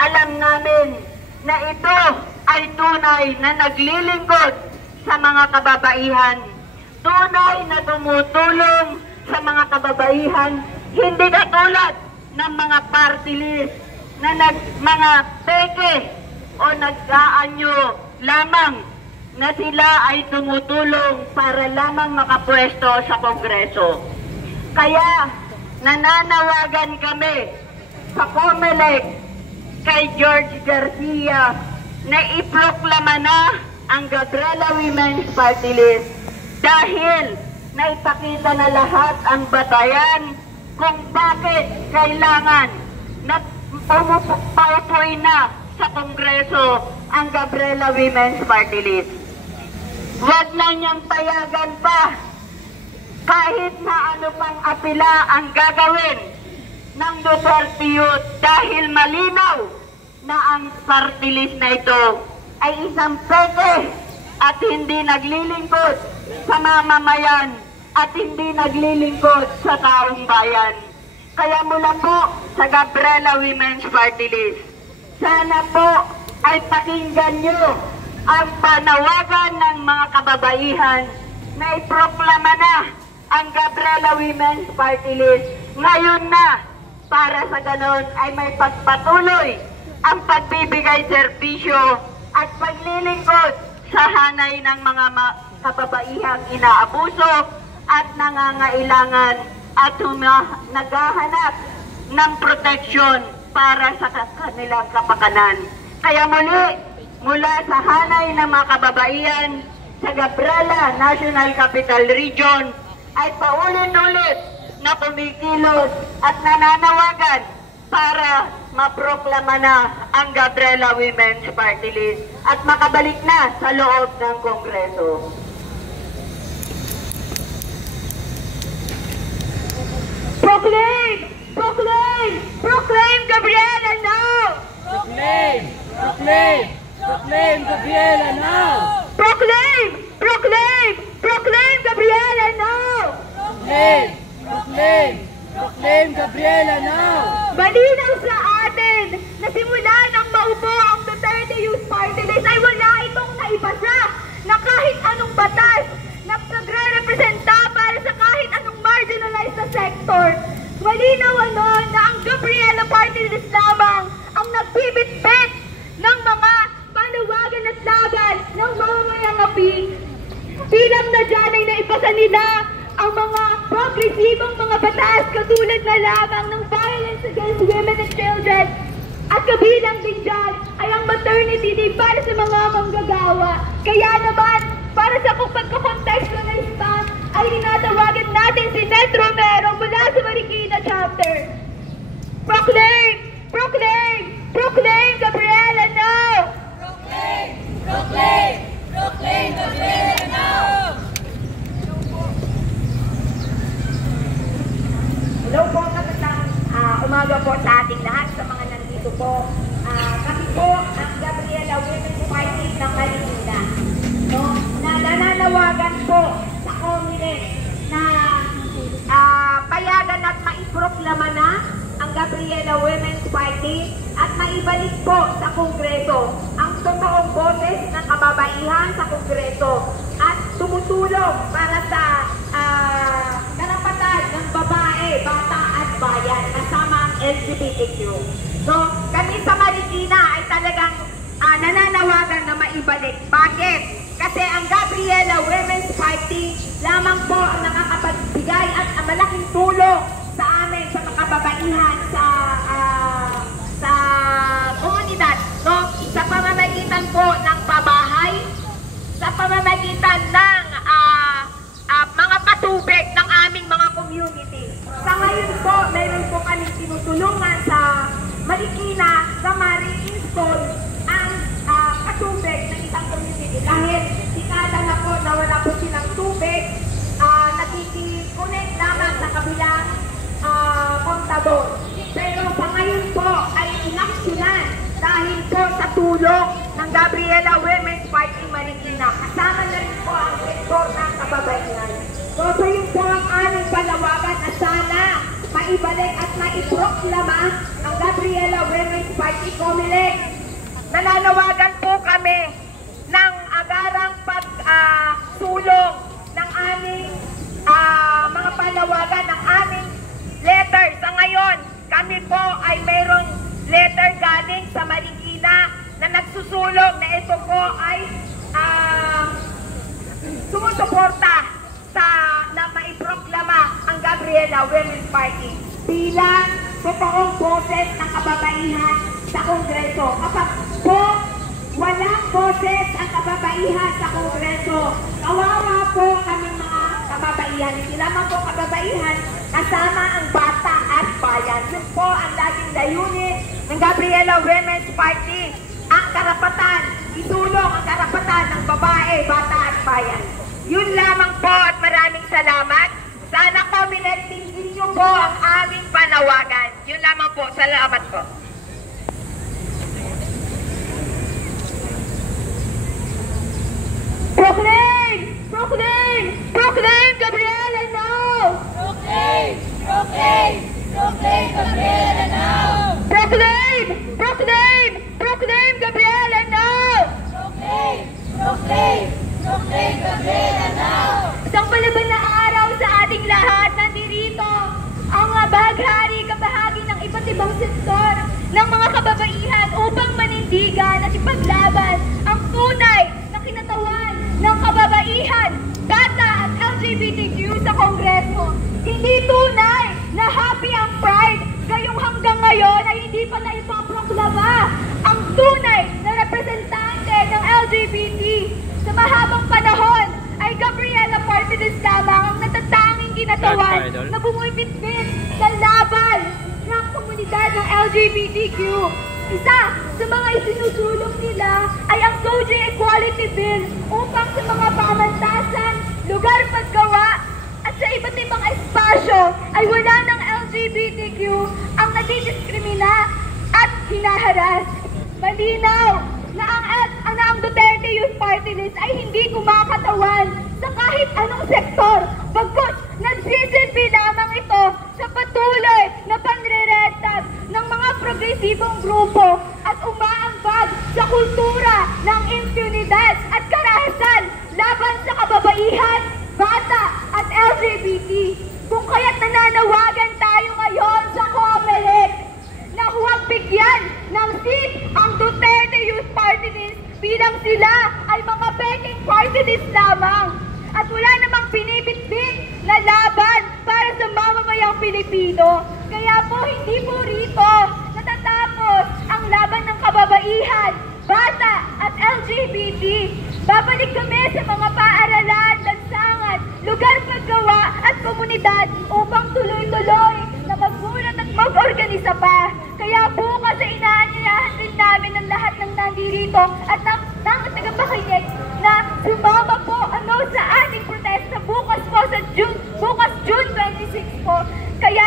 alam namin na ito ay tunay na naglilingkod sa mga kababaihan. Tunay na tumutulong sa mga kababaihan, hindi katulad ng mga party list na mga peke o nag-aanyo lamang na sila ay tumutulong para lamang makapwesto sa Kongreso. Kaya nananawagan kami sa COMELEC kay George Garcia na iproklama na ang Gabriela Women's Party List dahil naipakita na lahat ang batayan kung bakit kailangan na paupuin na sa Kongreso ang Gabriela Women's Party List. Huwag na niyang payagan pa kahit na ano pang apela ang gagawin ng Duterte Youth dahil malinaw na ang party list na ito ay isang peke at hindi naglilingkod sa mamamayan at hindi naglilingkod sa taong bayan. Kaya mula po sa Gabriela Women's Party List, sana po ay pakinggan nyo ang panawagan ng mga kababaihan na iproklama na ang Gabriela Women's Party List ngayon na para sa ganon ay may pagpatuloy ang pagbibigay serbisyo at paglilingkod sa hanay ng mga kababaihang inaabuso at nangangailangan at naghahanap ng proteksyon para sa kanilang kapakanan. Kaya mula sa hanay ng mga kababaihan sa Gabriela National Capital Region ay paulit-ulit na kumikilos at nananawagan para maproklama na ang Gabriela Women's Party List at makabalik na sa loob ng Kongreso. Proclaim! Proclaim! Proclaim Gabriela now! Proclaim! Proclaim! Proclaim Gabriela now! Proclaim! Proclaim! Proclaim Gabriela now! Proclaim! Proclaim! Proclaim Gabriela now! Malinaw sa atin na simula nang maupo ang Duterte Youth Party List ay wala itong naipasa na kahit anong batas na nagre-representa para sa kahit anong marginalized na sector. Malinaw na ang Gabriela Party List lamang ang nagbibitbit ng mga panawagan at laban ng mamamayang api. Bilang na dyan ay naipasa nila ang mga progresibong mga batas katulad na lamang ng violence against women and children at kabilang din dyan ay ang maternity leave para sa mga manggagawa. Kaya naman, para sa pagkakontextualize pa, ay tinatawagan natin si Ned Romero mula sa Marikina Chapter. Proclaim! Proclaim! Proclaim Gabriela now! Proclaim! Proclaim! Proclaim Gabriela now! Hello po, magandang umaga po sa ating lahat, sa mga nandito po. Kami po ang Gabriela Women's Party ng Marikina. No? Na nananawagan po sa COMELEC na payagan at maiproklama na ang Gabriela Women's Party at maibalik po sa Kongreso ang totoong boses ng kababaihan sa Kongreso at tumutulong para sa karapatan ng babae, bata at bayan kasama ang LGBTQ. So, kami sa Marikina ay talagang nananawagan na maibalik. Bakit? Kasi ang Gabriela Women's Party lamang po ang nakakapagbigay at ang malaking tulong sa amin, sa mga kababaihan, sa komunidad. So, sa pamamagitan po ng pabahay, sa pamamagitan ng mga patubig ng aming mga community. Sa ngayon po, meron po kami tinutulungan sa Marikina sa ma-reinstall ang patubig ng isang community. Dahil sikada na po na wala po silang tubig, nakikiconnect lamang sa kabilang kontador. Pero sa ngayon po ay inaksyonan dahil po sa tulong ng Gabriela Women's Party Marikina. Kasama na rin po ang sektor ng kababaihan. So yun po ang aming panawagan na sana maibalik at maiproklama ang Gabriela Women's Party Party Comelec. Nananawagan po kami ng agarang pagsulong ng aming mga panawagan ng aming letter. Sa ngayon, kami po ay mayroong letter galing sa Marikina na nagsusulong na ito po ay sumusuporta na maiproklama ang Gabriela Women's Party bilang totoong boses ng kababaihan sa Kongreso. Kapag po walang boses ang kababaihan sa Kongreso, kawawa po kami mga kababaihan. Hindi lamang po kababaihan, kasama ang bata at bayan. Yun po ang laging layunin ng Gabriela Women's Party. Ang karapatan, isulong ang karapatan ng babae, bata at bayan. Yun lamang po at maraming salamat. Sana Comelec, tingin niyo po ang aming panawagan. Yun lamang po. Salamat po. Proclaim! Proclaim! Proclaim Gabriela now! Proclaim! Proclaim! Proclaim Gabriela now! Proclaim! Proclaim! Proclaim Gabriela now! Proclaim! Proclaim! Proclaim Gabriela now! Isang palaban na araw sa ating lahat. Nandirito ang bahaghari, kabahagi ng iba't ibang sektor ng mga kababaihan upang manindigan at ipaglaban ang tunay na kinatawan ng kababaihan, bata at LGBTQ sa Kongreso. Hindi tunay na happy ang Pride, gayong hanggang ngayon ay hindi pa na ipaproklama ang tunay na representante ng LGBT. Sa mahabang panahon ay Gabriela Party List lamang ang natatanging kinatawan na bumibitbit sa laban ng komunidad ng LGBTQ. Isa sa mga isinusulong nila ay ang SOGI Equality Bill upang sa mga pamantasan, lugar paggawa at sa iba't ibang espasyo ay wala ng LGBTQ ang nadidiskrimina at hinaharas. Malinaw na ang Duterte Youth Party List ay hindi kumakatawan sa kahit anong sektor, bagkus nagsisilbi lamang ito sa patuloy na panreretas ng mga progresibong grupo at umaambag sa kultura ng impunidad at karahasan laban sa kababaihan, bata at LGBT. Kung kaya't nananawagan tayo ngayon sa Comelec na huwag bigyan ng seat ang Duterte Youth Party List bilang sila ay mga peking party list lamang at wala namang binibitbit na laban para sa mamamayang Pilipino. Kaya po hindi po rito natatapos ang laban ng kababaihan, bata at LGBT. Babalik kami sa mga paaralan, lansangan, lugar paggawa at komunidad upang tuloy-tuloy na magmulat at mag-organisa pa. Kaya bukas ay inaanyayahan din namin ang lahat ng nandirito at ng tagapakinig na sumama po sa ating protesta bukas po sa June 26 po. Kaya